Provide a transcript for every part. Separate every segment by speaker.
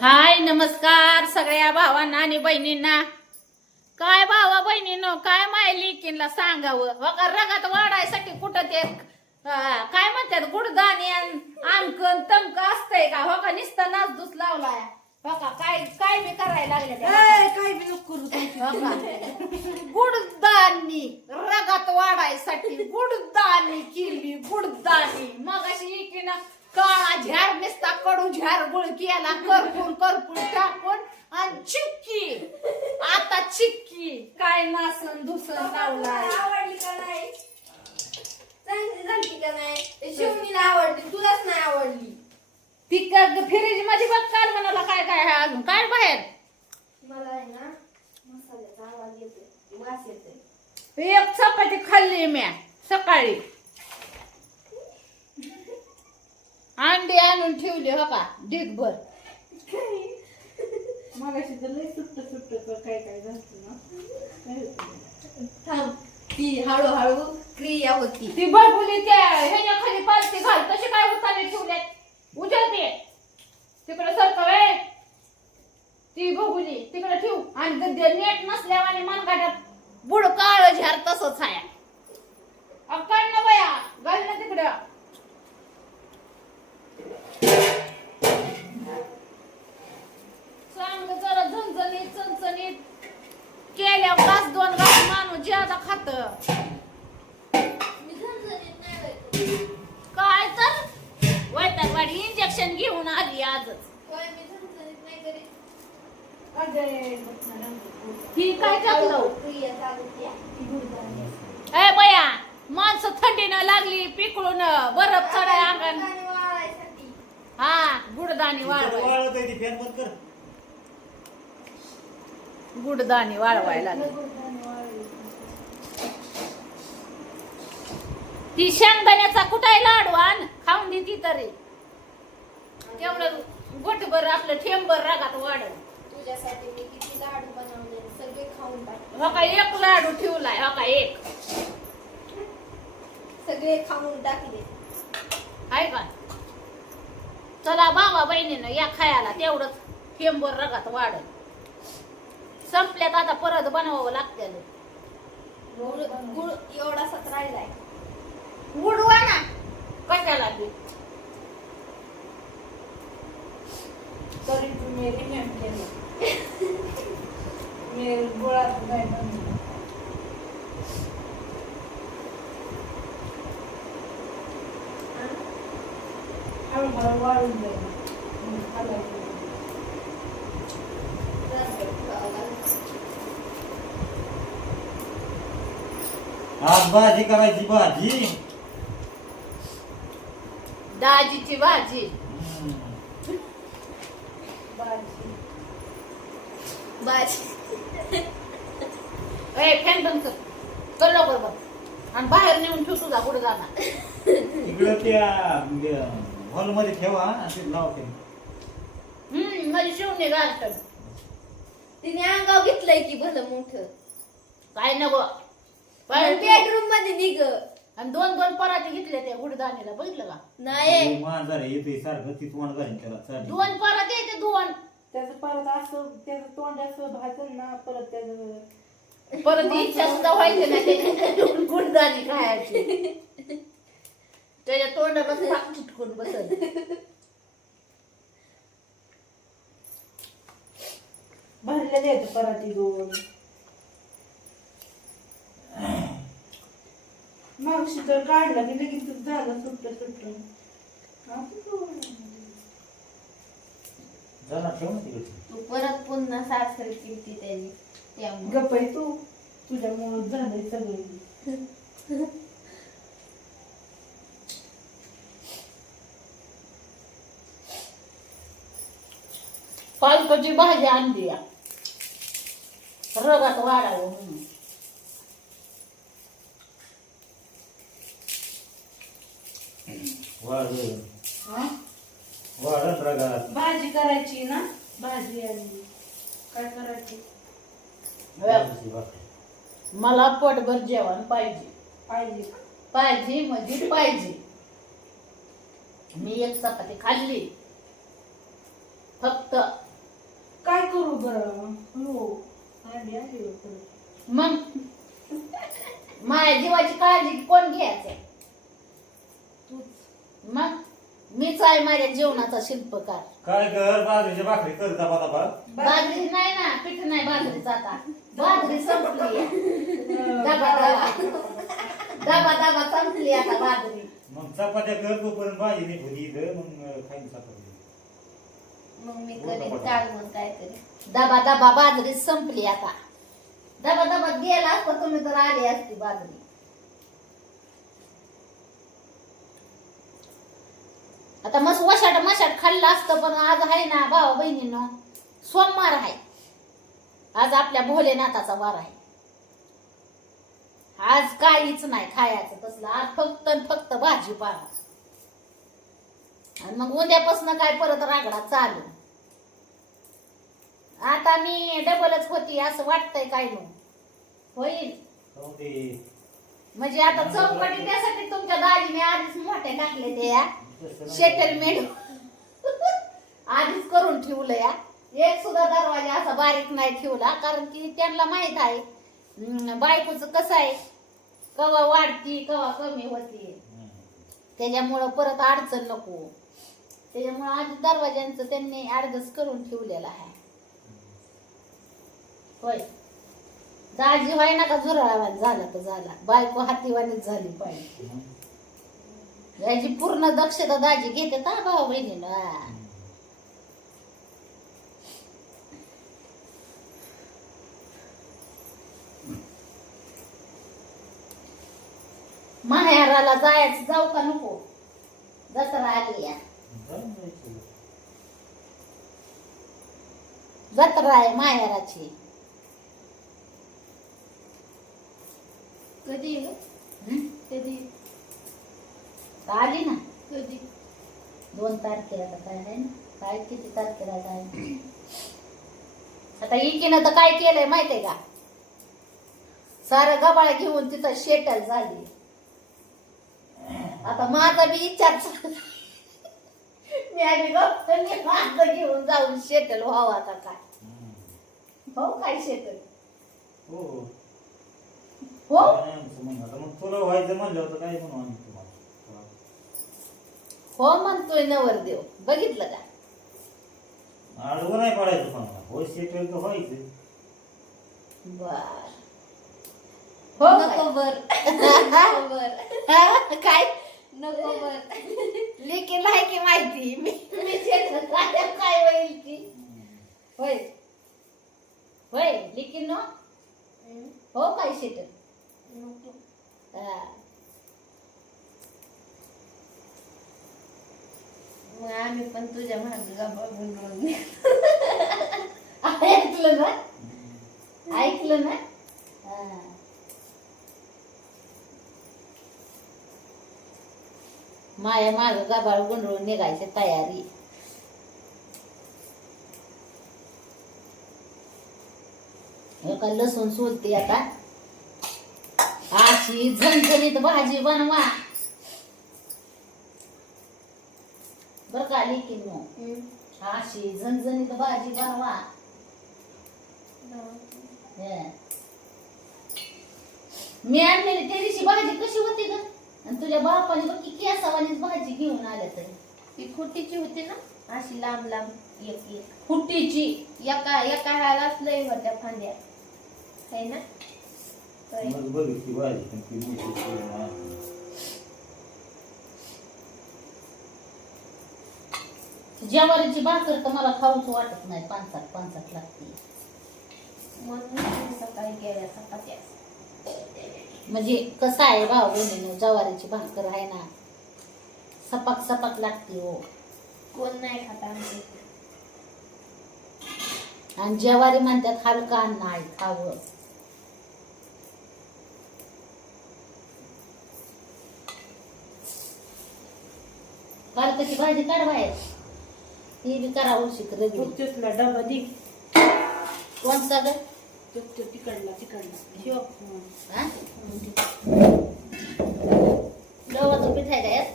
Speaker 1: हाय नमस्कार सगळ्या भावांना आणि बहिणींना. काय भावा बहिणीनं काय माय लेकीनला सांगावं? वका रगात वाढायसाठी कुठं ते काय म्हणतात गुडदानी आमकन तमक असतंय का? हो का नुसतं नाचदूस लावलाय. हो का काय काय मी करायला लागले
Speaker 2: काय नको करू
Speaker 1: हो? गुडदानी रगात वाढायसाठी गुडदानी केली गुडदानी. मग अशी काळा झार नुसता कडू झार गुळ केला करपून करपून टाकून आणि चिक्की. आता चिक्की. काय नासन दुसन लावलाय.
Speaker 2: आवडली का नाही? चांगली झाली का नाही? शिवणीला आवडली तुलाच नाही आवडली.
Speaker 1: ती फ्रीजमध्ये बघ काल म्हणाला काय काय आहे अजून. काय बाहेर?
Speaker 2: मला आहे ना मसाल्याचा आवाज येतोय. वास येतोय.
Speaker 1: एक चपाती खाल्ली म्या सकाळी. अंडी आणून ठेवली हो का? ढीगभर
Speaker 3: मगाशी तर लय सुट्ट सुट्ट काय काय झालं ना.
Speaker 2: थांब. ती हळूहळू क्रिया होती.
Speaker 1: ती बळबुली त्या ह्याच्या खाली पालती घाल कशी काय उताने ठेवले उचलते तिकडे सरकव ए. ती बघुली तिकडे ठेवू आणि गद्दे नेट नसल्यावाने मनगाड्यात बुड काळ झार तसंच आहे अक्काड ना बया घाल ना तिकडं सांग जरा झणझणीत चणचणीत केल्या घास दोन घास माणूस ज्यादा खात
Speaker 2: मी झणझणीत नाही बाई.
Speaker 1: काय तर वैतागवाडी इंजेक्शन घेऊन आली आजच
Speaker 2: होय, मी झणझणीत नाही करीत.
Speaker 1: ही काय टाकलं. ए बया माणसं थंडीनं लागली पिकळून बरफ चढाय अंगण. हा गुडदाणी वाळवाय गुडदाणी वाळवायला ती शेंगदाण्याचा कुठाय लाडू आण खाऊन दे ती तरी. तेवढं गोटभर आपलं ठेंबर रागात वाढल.
Speaker 2: तुझ्यासाठी मी किती लाडू बनवले सगळे खाऊन टाक
Speaker 1: हो का एक लाडू ठेवलाय हो का एक?
Speaker 2: सगळे खाऊन टाकले.
Speaker 1: आहे का? चला बाबा बहिणीनं या खायला तेवढंच थेंबर रगात वाढ संपल्यात आता परत बनवावं लागते
Speaker 2: गुळ गुळ एवढासाच राहिलाय.
Speaker 1: उडवा ना. कशाला बी?
Speaker 3: तरी तुम्ही केलं. मी गोळात काय बनवलं हळूहळू वाळून जाईल मग खालायचं.
Speaker 4: आज भाजी करायची भाजी
Speaker 1: दाजीची भाजी
Speaker 4: हम्म.
Speaker 3: भाजी.
Speaker 2: भाजी
Speaker 1: ए फॅन बंद कर. कर लवकर बंद आणि बाहेर नेऊन ठेव तुझा कुठं जाणार.
Speaker 4: इकडं त्या हॉलमध्ये ठेवा ते लाव ते
Speaker 1: हम्म माझी शिवणी गार्टन
Speaker 2: तिने अंगाव घेतलंय की भलं मोठं.
Speaker 1: काय नको. ठेव.
Speaker 2: बेडरूममध्ये निघ.
Speaker 1: आणि दोन दोन पराठे घेतले त्या गुडदाणीला बघितलं का?
Speaker 2: नाही.
Speaker 4: मांजर येते सारखं ती तोंड घालीन त्याला चालेल.
Speaker 1: दोन पराठे ते दोन.
Speaker 3: त्याचं परत असं त्याचं तोंड असं भाजल ना परत त्याचं
Speaker 1: परत इच्छा सुद्धा व्हायची नाही. त्याची खायची. त्याच्या तोंडाला पाक चिटकून बसत.
Speaker 3: भरलेले आहेत पराठी दोन मावशी तर काढला की लगेच झालं सुट्ट सुट्ट
Speaker 2: तू परत पुन्हा सासर केली त्याने त्यामुळे.
Speaker 3: गप आहे तू. तुझ्यामुळं झालंय सगळं.
Speaker 1: पालकाची भाजी आणली या. रगात वाढावं म्हणून.
Speaker 4: वाढ.
Speaker 3: भाजी करायची ना? भाजी आली काय करायची?
Speaker 4: भाजी भाकरी.
Speaker 1: मला पोटभर जेवण पाहिजे.
Speaker 3: पाहिजे
Speaker 1: पाहिजे म्हणजे पाहिजे. मी एक चपाती खाल्ली. फक्त
Speaker 3: हो बरं? हो आली आली हो परत.
Speaker 1: मग माझ्या जीवाची काळजी कोण घ्यायचं?
Speaker 3: तूच.
Speaker 1: मग? मीच आहे माझ्या जीवनाचा शिल्पकार.
Speaker 4: काय कर बाजरीच्या भाकरी कर दबा दबा
Speaker 1: बाजरी नाही ना पीठ नाही बाजरीचा आता. बाजरी संपली. डबा डबा डबा डबा संपली आता बाजरी.
Speaker 4: मग चपात्या कर तोपर्यंत भाजी नाही इथं मग खाईन चपाती
Speaker 2: मग मी करेन काल मग काहीतरी.
Speaker 1: डबा डबा बाजरी संपली आता. डबा डबा गेला असता तुम्ही तर आली असती बाजरी. आता मस्त वशाट मशाट खाल्लं असतं पण आज आहे ना भाऊ बहिणीनं सोमवार आहे. आज आपल्या भोलेनाथाचा वार आहे. आज काहीच नाही खायचं तसलं आज फक्त फक्त भाजीपाला. आणि मग उद्यापासून काय परत रागडा चालू. आता मी डबलच होती असं वाटतंय काय नो होईल. म्हणजे आता चौकटी त्यासाठी तुमच्या दाजीने आधीच मोठे टाकले ते या. सेटलमेंट आधीच करून ठेवलं या. एक सुद्धा दरवाजा असा बारीक नाही ठेवला कारण की त्यांना माहीत आहे बायकोचं कसं आहे कवा वाढती कवा कमी होती. त्याच्यामुळं परत अडचण नको. त्याच्यामुळं आधी दरवाज्यांचं त्यांनी अर्धच करून ठेवलेला आहे. होय. दाजी व्हाय ना का झाला तर झाला. बायको हातीवानीच झाली पाहिजे. याची पूर्ण दक्षता दाजी घेते ना भाऊ बहिणीला. माहेराला जायचं जाऊ का नको? जत्रा आली या. जत्रा आहे माहेराची.
Speaker 2: कधी? कधी?
Speaker 1: आली ना?
Speaker 2: कधी?
Speaker 1: दोन तारखेला तर काय आहे ना? काय किती तारखेला काय? आता इकीनं तर काय केलंय माहितीये का? सारं गबाळ घेऊन तिथं शेटल झाली. आता माझा बी विचार चालू. मी आली गप्पांनी माझं घेऊन जाऊन शेटल व्हावं आता काय.
Speaker 4: हं.
Speaker 1: काय शेटल?
Speaker 4: हो.
Speaker 1: हो?
Speaker 4: नाही मग तुला व्हायचं म्हणलं होतं काय म्हणू आम्ही तुम्हाला
Speaker 1: हो म्हणतोय नवरदेव. बघितलं का?
Speaker 4: आडवं नाही पडायचं पण. हो सेटल तर व्हायचं.
Speaker 1: बर. हो
Speaker 2: नको बर.
Speaker 1: काय?
Speaker 2: नको बर.
Speaker 1: हा? काय?
Speaker 2: नको बर.
Speaker 1: लेकीला आहे की माहिती? मी शेतात काय होईल की होय. होय लेकीन नो? हो काय शेत
Speaker 2: नको. मग आम्ही पण तुझ्या मागे गप्पा गुंडळून
Speaker 1: ऐकलं ना? ऐकलं ना? माया माग गाबाळ गुंडळून निघायची तयारी. एका लसूण सोलते आता. अशी झणझणीत भाजी बनवा. बर का लिखीन मग अशी झणझणीत भाजी बनवा. हं. मी आणलेली त्या दिवशी भाजी कशी होती ग? आणि तुझ्या बापाने बघ की केसावानीच भाजी घेऊन आल्या तरी.
Speaker 2: ती खुटीची होती ना? अशी लांब लांब एक एक.
Speaker 1: फुटीची
Speaker 2: एका एका ह्यालाच लय होत्या फांद्या. है ना?
Speaker 4: बघितली भाजी पण ती मोठी केली ना.
Speaker 1: ज्वारीची भाकर तर मला खाऊच वाटत नाही. लागते
Speaker 2: म्हणून मी सकाळी केल्या चपात्या
Speaker 1: म्हणजे कसं आहे भाऊ बहिणीनं ज्वारीची भाकर आहे ना सपाक सपाक लागते हो.
Speaker 2: कोण नाही खाता.
Speaker 1: आणि ज्वारी म्हणतात हलका अन्न आहे खावं. पालकाची भाजी काढ ती बी करा उशिक रवी
Speaker 3: गुपचूपला डबा दे.
Speaker 1: कोणता ग
Speaker 3: गुपचूप तिकडला तिकडला. शिव
Speaker 1: हा? गव्हाचं पीठ आहे का यात?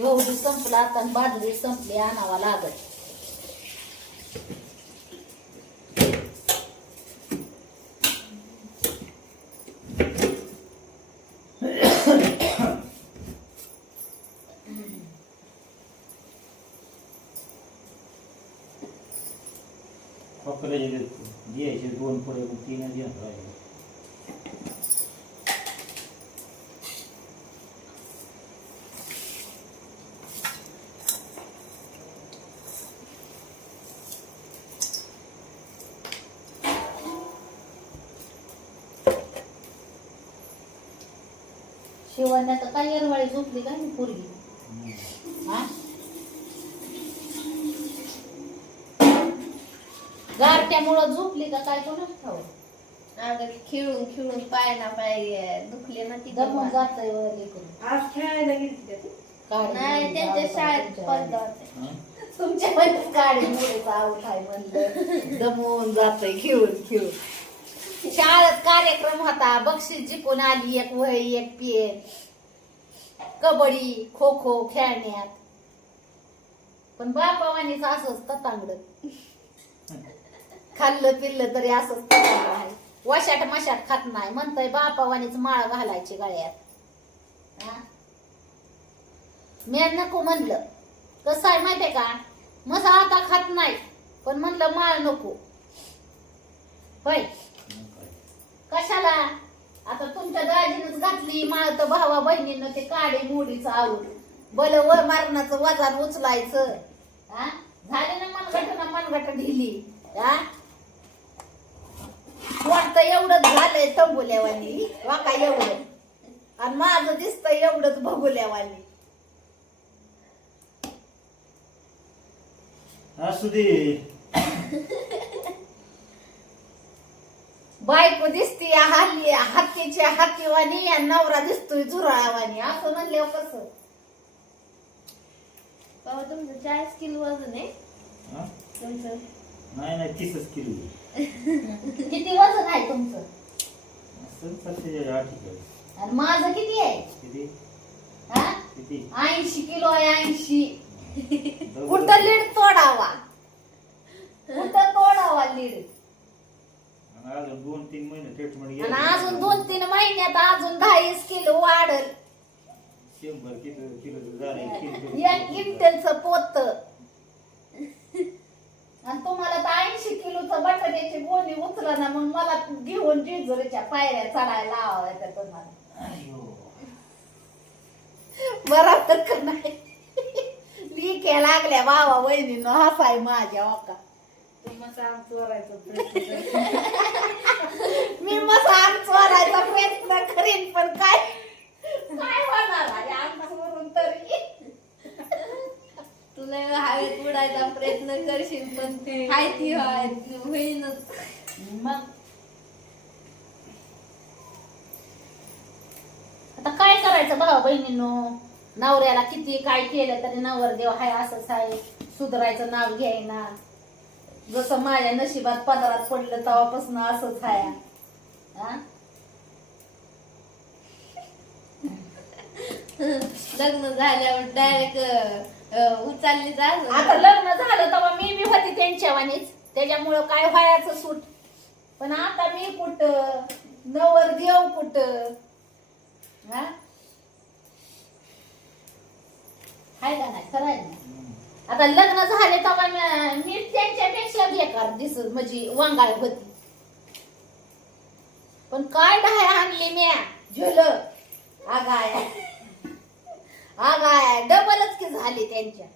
Speaker 1: गहू बी संपला आता बाजरी संपली आणावा लागत
Speaker 4: पकडले द्यायचे दोन पुढे तीन राहिले
Speaker 1: शिवण्या तर काय येरवाळी झोपली काय नाही पोरगी? हा? गारट्यामुळं झोपली का काय कोणाच ठाऊ
Speaker 2: अगं ती खेळून खेळून पाय ना पाय दुखले ना ती
Speaker 1: दमून जातंय वर लेकरं.
Speaker 3: आज खेळायला गेली का ती?
Speaker 1: काळी
Speaker 2: नाही त्यांच्या शाळेत
Speaker 1: तुमच्या
Speaker 4: हं?
Speaker 1: मुलीचा आऊट आहे म्हणलं. दमून जातंय खेळून खेळून. शाळेत कार्यक्रम होता. बक्षीस जिंकून आली एक वही एक पेन कबड्डी खो खो खेळण्यात. पण बापावानीच असंच ततांगड. खाल्लं पिल्लं तरी असंच आहे वशाट मशाट खात नाही. म्हणतंय बापावानीच माळ घालायची गळ्यात. मी नको म्हणलं. कसं आहे माहितीये का? मसा आता खात नाही पण म्हणलं माळ नको. होय? कशाला? आता तुमच्या दाजीनच घातली माळ तर भावा बहिणीनं ते काडे मोडीचं आवड बल वर मारणाचं वजन उचलायचं. हा? झाले ना मनगट ना मनगट ढिली. हा? वाटतं एवढंच झालंय तंबुल्यावानी वाका एवढं? आणि माझं दिसतंय एवढंच भगुल्यावानी
Speaker 4: असू दे
Speaker 1: बायको दिसती हल्ली हत्तीच्या हातीवानी आणि नवरा दिसतोय जुराळावानी असं म्हणल्यावर कसं?
Speaker 2: बाबा तुमचं चाळीस किलो वजन आहे.
Speaker 4: हं?
Speaker 2: तुमचं?
Speaker 4: नाही नाही तीसच किलो
Speaker 1: किती वजन आहे तुमचं? आणि माझं किती आहे? हा? ऐंशी किलो आहे ऐंशी. कुठं लीड तोडावा? कुठं तोडावा लीड?
Speaker 4: अजून दोन तीन महिने ट्रीटमेंट
Speaker 1: आणि अजून दोन तीन महिन्यात अजून दहावीस किलो वाढल.
Speaker 4: शंभर किलो किलो झाले किलो.
Speaker 1: एक क्विंटलचं पोत. आणि तुम्हाला तर ऐंशी किलोचं बटाट्याची गोणी उचला ना मग मला घेऊन जेजुरीच्या पायऱ्या चढायला लावायच्या तुम्हाला. बरोबर का नाही? लिके लागल्या बाबा वहिनीनं हसाय माझ्या
Speaker 3: करते.
Speaker 1: मी मग आम चोरायचा प्रयत्न करीन. पण काय? काय होणार आहे आम चोरून तरी
Speaker 2: तुला हवेत उडायचा प्रयत्न करशील पण हाय ती होईनच.
Speaker 1: मग? आता काय करायचं भाऊ बहिणीनो? नवऱ्याला किती काय केलं तरी नवरदेव हाय असंच आहे सुधरायचं नाव घ्यायना. जसं माझ्या नशिबात पदरात पडलं तेव्हापासून असंच आहे हा?
Speaker 2: लग्न झाल्यावर डायरेक्ट उचलली
Speaker 1: आता
Speaker 2: जा
Speaker 1: लग्न झालं तेव्हा मी बी होती त्यांच्यावानीच. त्याच्यामुळं काय व्हायचं सूट? पण आता मी कुठं? नवर देव कुठं? हा? हाय का नाही? खरं आहे ना. आता लग्न झाले तेव्हा मी- मी त्यांच्यापेक्षा बेकार दिसत म्हणजे वांगाळ होती. पण काय ढाय आणली म्या? झुल. आगाय. आगाय डबलच की झाली त्यांच्या.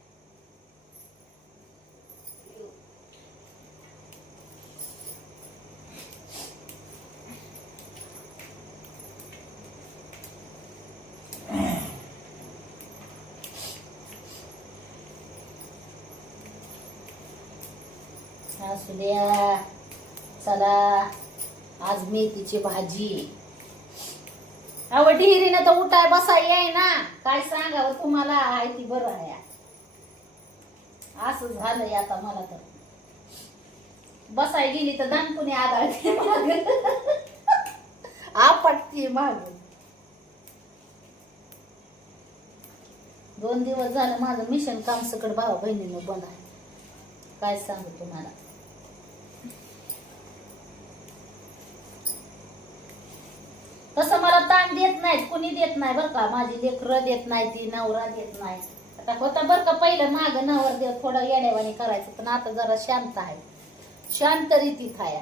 Speaker 1: असू द्या चला आज मेथीची भाजी. अव ढिरीनं तर उठाय बसाय आहे ना. काय सांगावं तुम्हाला? आहे ती बरं आहे. असं झालंय आता मला तर. बसाय गेली तर दानकुणी आदळते माग. आपटते माग. दोन दिवस झालं माझं मिशन काम सकड भाऊ बहिणीनं बंद आहे. काय सांगू तुम्हाला? तसं मला ताण नाहीत कुणी देत नाही बरं का. माझी लेकरं देत नाही ती नवरा देत नाही. आता होता बरं का पहिलं माग नवर देव थोडं येड्यावानी करायचं पण आता जरा शांत आहे. शांत रीती खाया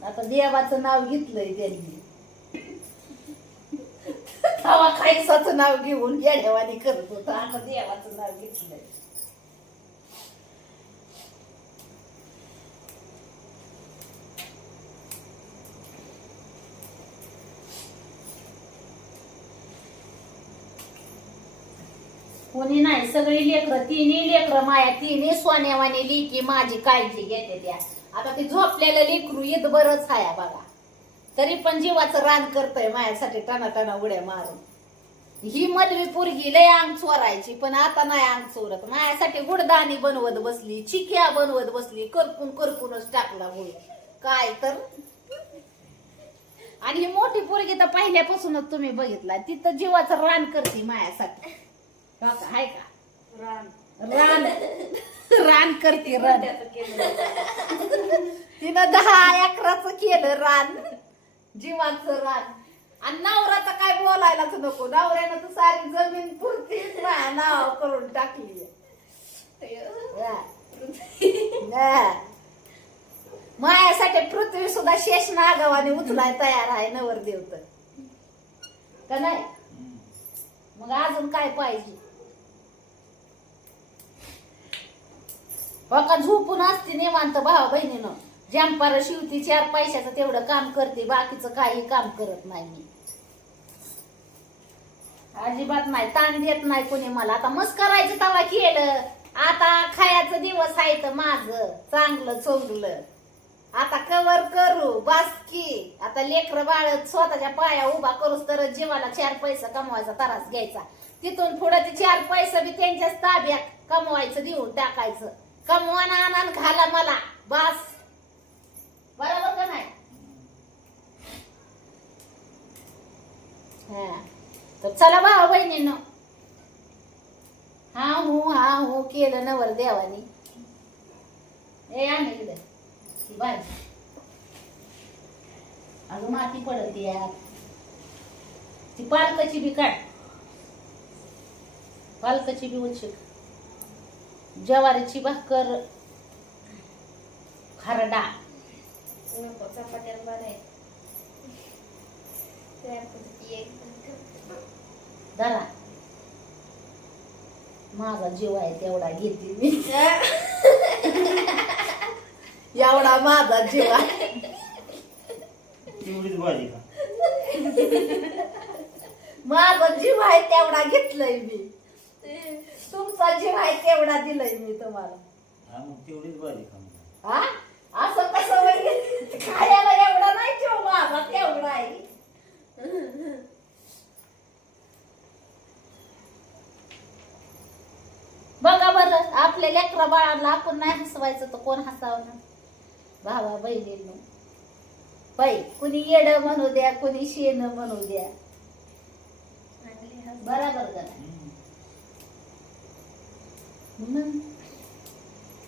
Speaker 1: आता देवाचं नाव घेतलंय त्यांनी. तवा खायसाचं नाव घेऊन येड्यावानी करत होता. आता देवाचं नाव घेतलंय. कोणी नाही. सगळी लेकरं तिन्ही लेकरं माया तिन्ही सोन्यावानी लेकी माझी काळजी घेते त्या. आता ती झोपलेलं लेकरू येत बरंच हाया बघा. तरी पण जीवाचं रान करतय माझ्यासाठी टना टना उड्या मारून. ही मलवी पोरगी लय अंग चोरायची पण आता नाही अंग चोरत. माझ्यासाठी गुडदाणी बनवत बसली चिक्या बनवत बसली करपून करपूनच टाकला गुळ. काय तर? आणि ही मोठी पोरगी तर पहिल्यापासूनच तुम्ही बघितला तिथं जीवाचं रान करते माझ्यासाठी हो का? हाय का?
Speaker 3: रान.
Speaker 1: रान. रान करते रान. तिनं दहा एकराचं केलं रान. जीवाचं रान. आणि नवरा तर काय बोलायलाच नको. नवऱ्यानं तर सारी जमीन पुरतीच माझ्या नाव करून टाकली. मायासाठी पृथ्वी सुद्धा शेष नागावाने उचलाय तयार आहे नवरदेव तर. का नाही? मग अजून काय पाहिजे? बघा झोपून असते निवांत भावा बहिणीनं. जंपार शिवती चार पैशाचं तेवढं काम करते बाकीचं काही काम करत नाही मी. अजिबात नाही ताण देत नाही कोणी मला. आता मस्त करायचं तवा केलं. आता खायचं दिवस आहे तर माझं चांगलं चोंगलं. आता कवर करू बासकी आता लेकर बाळ स्वतःच्या पाया उभा करूस तर जीवाला चार पैसा कमवायचा तरास घ्यायचा. तिथून पुढे ते चार पैसे बी त्यांच्याच ताब्यात कमवायचं देऊन टाकायचं. कमवाना आणान घाला मला बास. बरोबर का नाही? हा. तर चला भावा हो बहिणीनं. हा हो हा हो केलं नवर देवानी ए आण बर ती माती पडत यार. ती पालकाची बी काढ. पालकाची बी उचक ज्वारीची भाकर खरडा.
Speaker 2: नको,
Speaker 1: धरा. माझा जीव आहे तेवढा घेते मी. एवढा माझा जीव आहे.
Speaker 4: तेवढीच भाजी का?
Speaker 1: माझा जीव आहे तेवढा घेतलंय मी. तुमचा जीव आहे तेवढा दिलंय मी तुम्हाला.
Speaker 4: हा मग तेवढीच भाजी का मग.
Speaker 1: हा? असं कसं वगैरे खायला एवढा नाही जीव माझा तेवढा आहे. बघा बरं आपल्या लेकरा बाळाला आपण नाही हसवायचं तर कोण हसावं ना? भावा बहिणींनो. बाई कुणी येड म्हणू द्या कुणी शेण म्हणू द्या. बराबर का नाही? मग.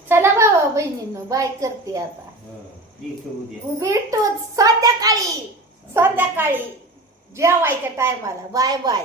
Speaker 1: चला भावा बहिणींनो बाय करते आता
Speaker 4: हो.
Speaker 1: भेटू संध्याकाळी संध्याकाळी जेवायच्या टायमाला बाय बाय